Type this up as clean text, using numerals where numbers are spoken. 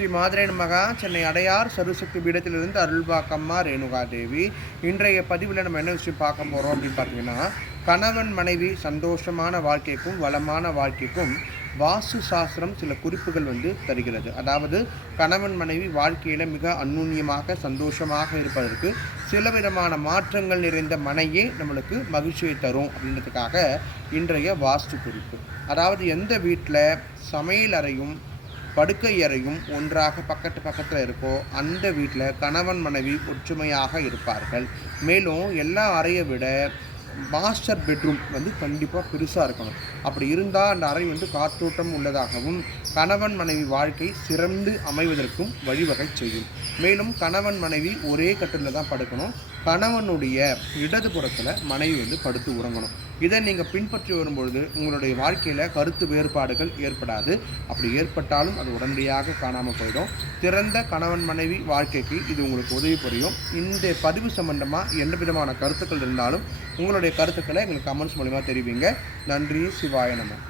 ஸ்ரீ மாதுரை நமகா. சென்னை அடையார் சர்வசக்தி பீடத்திலிருந்து அருள்பாக்கம்மா ரேணுகா தேவி. இன்றைய பதிவில் நம்ம என்ன விஷயம் பார்க்க போகிறோம் அப்படின்னு பார்த்தீங்கன்னா, கணவன் மனைவி சந்தோஷமான வாழ்க்கைக்கும் வளமான வாழ்க்கைக்கும் வாஸ்து சாஸ்திரம் சில குறிப்புகள் தருகிறது. அதாவது கணவன் மனைவி வாழ்க்கையில் மிக அந்நுண்ணியமாக சந்தோஷமாக இருப்பதற்கு சில விதமான மாற்றங்கள் நிறைந்த மனையே நம்மளுக்கு மகிழ்ச்சியை தரும் அப்படின்றதுக்காக இன்றைய வாஸ்து குறிப்பு. அதாவது எந்த வீட்டில் சமையல் அறையும் படுக்கை அறையும் ஒன்றாக பக்கத்தில் இருக்கோ அந்த வீட்டில் கணவன் மனைவி ஒற்றுமையாக இருப்பார்கள். மேலும் எல்லா அறையை விட மாஸ்டர் பெட்ரூம் கண்டிப்பாக பெருசாக இருக்கணும். அப்படி இருந்தால் அந்த அறை காற்றோட்டம் உள்ளதாகவும் கணவன் மனைவி வாழ்க்கை சிறந்து அமைவதற்கும் வழிவகை செய்யும். மேலும் கணவன் மனைவி ஒரே கட்டில் தான் படுக்கணும். கணவனுடைய இடது புறத்தில் மனைவி படுத்து உறங்கணும். இதை நீங்கள் பின்பற்றி வரும்பொழுது உங்களுடைய வாழ்க்கையில் கருத்து வேறுபாடுகள் ஏற்படாது. அப்படி ஏற்பட்டாலும் அது உடனடியாக காணாமல் போயிடும். திறந்த கணவன் மனைவி வாழ்க்கைக்கு இது உங்களுக்கு உதவி புரியும். இந்த பதிவு சம்பந்தமாக எந்த விதமான கருத்துக்கள் இருந்தாலும் உங்களுடைய கருத்துக்களை எங்களுக்கு கமெண்ட்ஸ் மூலமாக தெரிவிங்க. நன்றி. சிவாய நம.